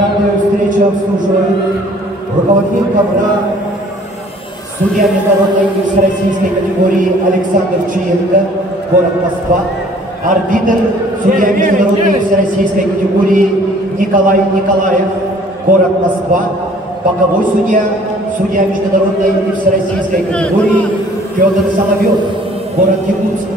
Данную встречу обслуживает руководитель ковра, судья международной и всероссийской категории Александр Чиенко, город Москва, арбитр, судья международной и всероссийской категории Николай Николаев, город Москва, боковой судья, судья международной и всероссийской категории Федор Соловьев, город Якутск.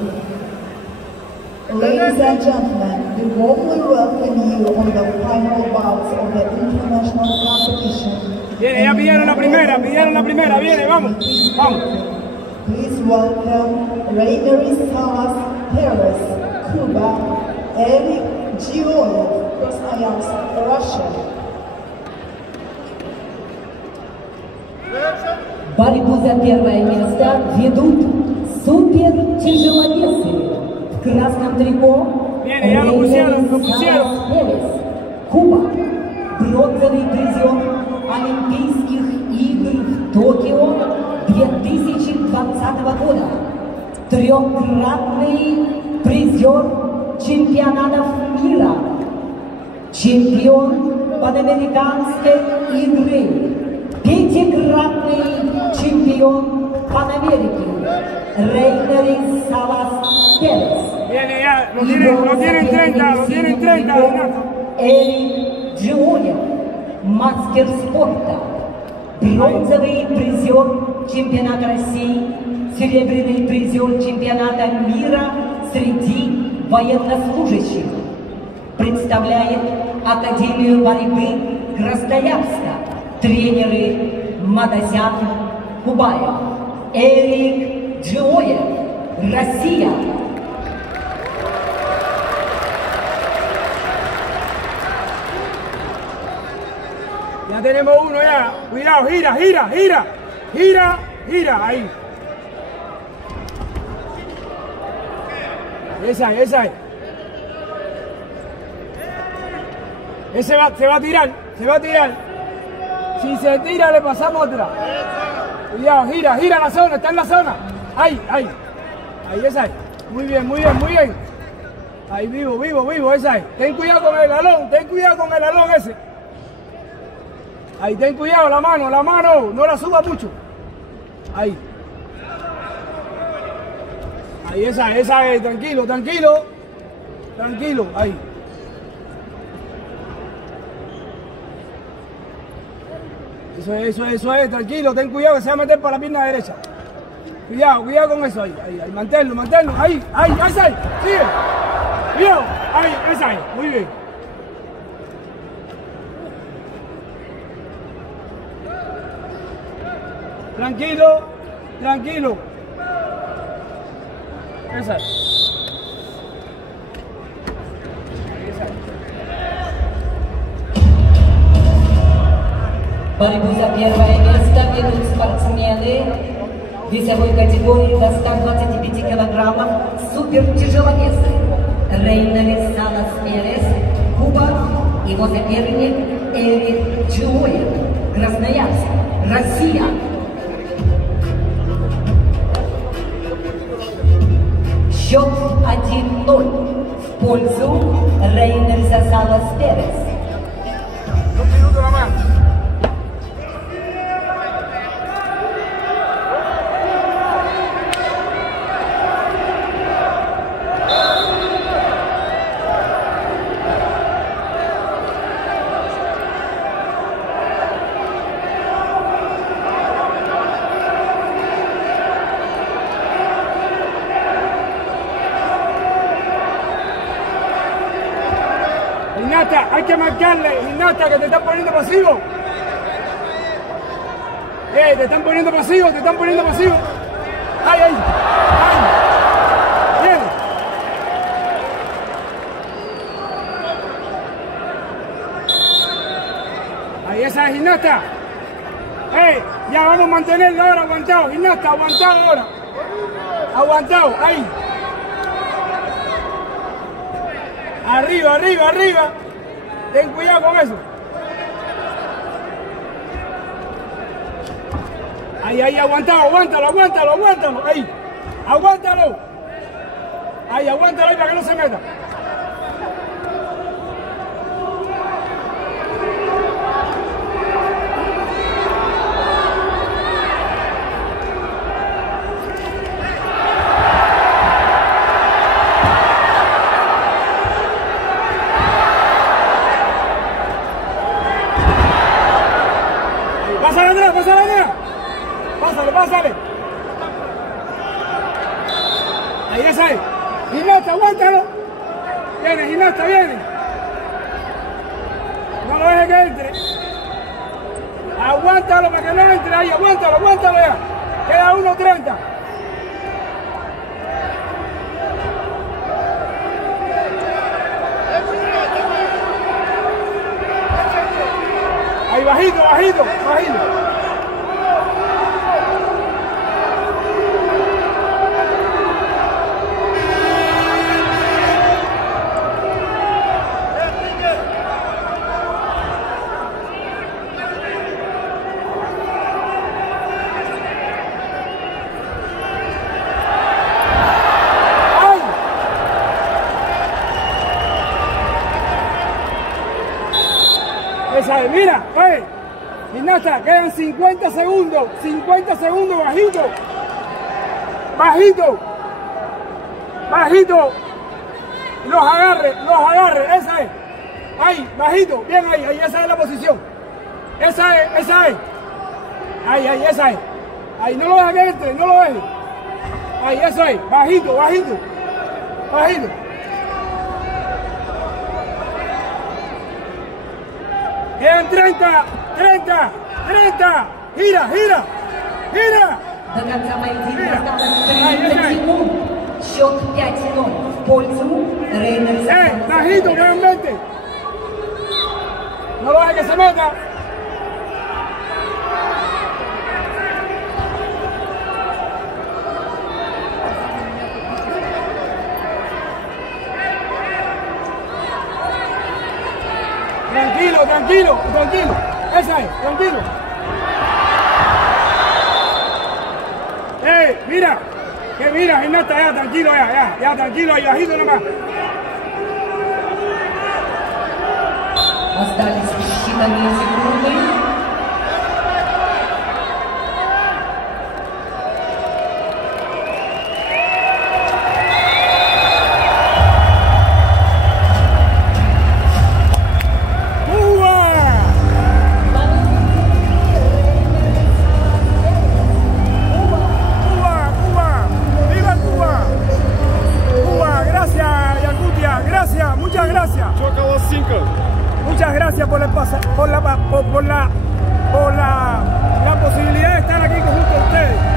Ladies and gentlemen, we warmly welcome you on the final bouts of the international competition. Viene, ya pidieron la primera, viene, vamos, vamos. Please welcome Rainer Salas Perez, Cuba, Eric Gioiev, Krasnoyarsk, Russia. Борьбу за первое место ведут супертяжеловесы. В красном трико Рейнер Салас Перес, Куба, бронзовый призер Олимпийских игр в Токио 2020 года, трехкратный призер чемпионатов мира, чемпион панамериканской игры, пятикратный чемпион Панамерики Рейнер Салас Перес. Viene ya, lo tienen 30, Эрик Гиоиев, мастер спорта, бронзовый призер чемпионата России, серебряный призер чемпионата мира среди военнослужащих. Представляет Академию борьбы Красноярска. Тренеры Мадасян Кубаев. Эрик Гиоиев, Россия. Ya tenemos uno ya. Cuidado, gira, ahí. Esa. Ese se va a tirar. Si se tira le pasamos otra. Cuidado, gira la zona, está en la zona. Ahí, esa es. Muy bien. Ahí, vivo, esa es. Ten cuidado con el alón ese. Ahí, ten cuidado, la mano, no la suba mucho. Ahí. Ahí, esa es, tranquilo, ahí. Eso es, tranquilo, ten cuidado que se va a meter para la pierna derecha. Cuidado con eso, ahí, manténlo, ahí, esa es, sigue. Cuidado, ahí, esa es, muy bien. Tranquilo. Esa es. Борьбу за первое место ведут спортсмены весовой категории до 125 килограммов супертяжеловесы. Рейнер Салас Перес, Куба, его соперник Эрик Гиоиев, Красноярск, Россия. Счет 1-0 в пользу Рейнер Салас Перес. Hinata, hay que marcarle, Hinata, que te están poniendo pasivo. Te están poniendo pasivo. Ahí. Bien. Ahí, esa es Hinata. Ya vamos a mantenerlo ahora aguantado. Hinata, aguantado ahora. Aguantado, ahí. Arriba. Ten cuidado con eso. Ahí, aguántalo. Ahí. Aguántalo. Ahí, aguántalo para que no se meta. Viene, gimnasta, viene. No lo deje que entre. Aguántalo para que no entre ahí, aguántalo, aguántalo ya. Queda 1:30. Ahí bajito, bajito, bajito. Mira, oye, gimnasta, quedan 50 segundos, bajito, bajito, bajito, los agarre, esa es, ahí, bajito, bien ahí, esa es la posición, esa es, ahí, esa es, ahí, no lo dejes que entre, no lo dejes, ahí, eso es, bajito, bajito. Quedan 30, gira. До конца поединка осталось 30 секунд. Счет 5-0 в пользу Рейнольдса. Bajito, quedan 20. No lo dejes que se meta. Tranquilo. Esa es, tranquilo. Mira, gimnasta, ya, tranquilo, ya, tranquilo, ahí bajito nomás. Остались считанные секунды. Muchas gracias por la posibilidad de estar aquí junto a ustedes.